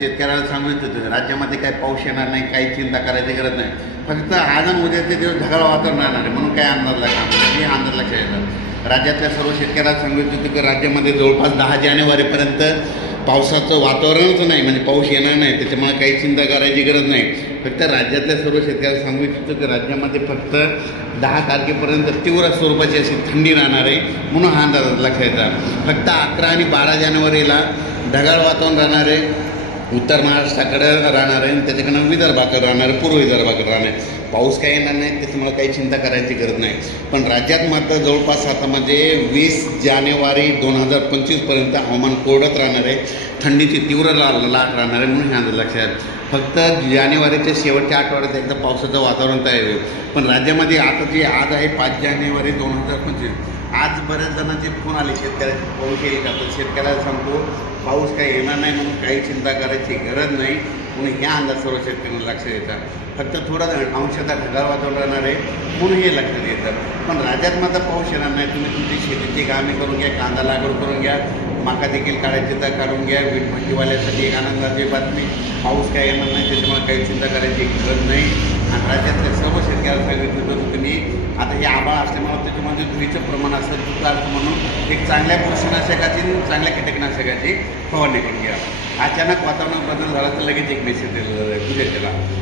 शेतकऱ्याला सांगू इच्छितो राज्यामध्ये काही पाऊस येणार नाही काही चिंता करायची गरज नाही. फक्त आज आणि उद्याचे दिवस ढगाळ वातावरण राहणार आहे म्हणून काय अंदाज लागणार हे अंदाज लक्षात येतात राज्यातल्या सर्व शेतकऱ्याला सांगू इच्छितो की राज्यामध्ये जवळपास दहा जानेवारीपर्यंत पावसाचं वातावरणच नाही म्हणजे पाऊस येणार नाही त्याच्यामुळे काही चिंता करायची गरज नाही. फक्त राज्यातल्या सर्व शेतकऱ्याला सांगू इच्छितो की राज्यामध्ये फक्त दहा तारखेपर्यंत तीव्र स्वरूपाची अशी थंडी राहणार आहे म्हणून हा अंदाज लक्षात येतात फक्त अकरा आणि बारा जानेवारीला ढगाळ वातावरण राहणार आहे उत्तर महाराष्ट्राकडे राहणार आहे आणि त्याच्याकडनं विदर्भाकडे राहणार आहे पूर्व विदर्भाकडे राहणार आहे. पाऊस काय येणार नाही त्याच्यामुळे काही चिंता करायची गरज नाही. पण राज्यात मात्र जवळपास आता म्हणजे वीस जानेवारी दोन हजार पंचवीसपर्यंत हवामान कोरडत राहणार आहे. थंडीची तीव्र ला लाट राहणार आहे म्हणून हे अंदाज लक्षात फक्त जानेवारीच्या शेवटच्या आठवड्यात एकदा पावसाचं वातावरण तयार होईल. पण राज्यामध्ये आता जे आज आहे पाच जानेवारी दोन हजार पंचवीस आज बऱ्याच जणांचे फोन आले शेतकऱ्याचे पाऊस येईल का तर शेतकऱ्याला सांगतो पाऊस काही येणार नाही म्हणून काही चिंता करायची गरज नाही. म्हणून ह्या अंदाज सर्व शेतकऱ्यांना लक्ष देतात फक्त थोडा अंशतः ढगाळ वातावरण राहणार आहे म्हणून हे लक्षात येतं. पण राज्यात मात्र पाऊस येणार नाही. तुम्ही तुमची शेतीची कामे करून घ्या कांदा लागवड करून घ्या माका देखील काढायची तर काढून घ्या. वीट भट्टीवाल्यासाठी एक आनंदाची बातमी. पाऊस काय येणार नाही त्याच्यामुळे काही चिंता करायची गरज नाही. आणि राज्यातल्या सर्व शेतकऱ्याला सांगितलं होतं तुम्ही आता हे आभाळ असल्यामुळे त्याच्यामध्ये धुळीचं प्रमाण असतं तुका म्हणून एक चांगल्या बुरशीनाशकाची चांगल्या कीटकनाशकाची फवारणी करून घ्या. अचानक वातावरणात बदल झाला तर लगेच एक मेसेज दिला जाईल पूजेला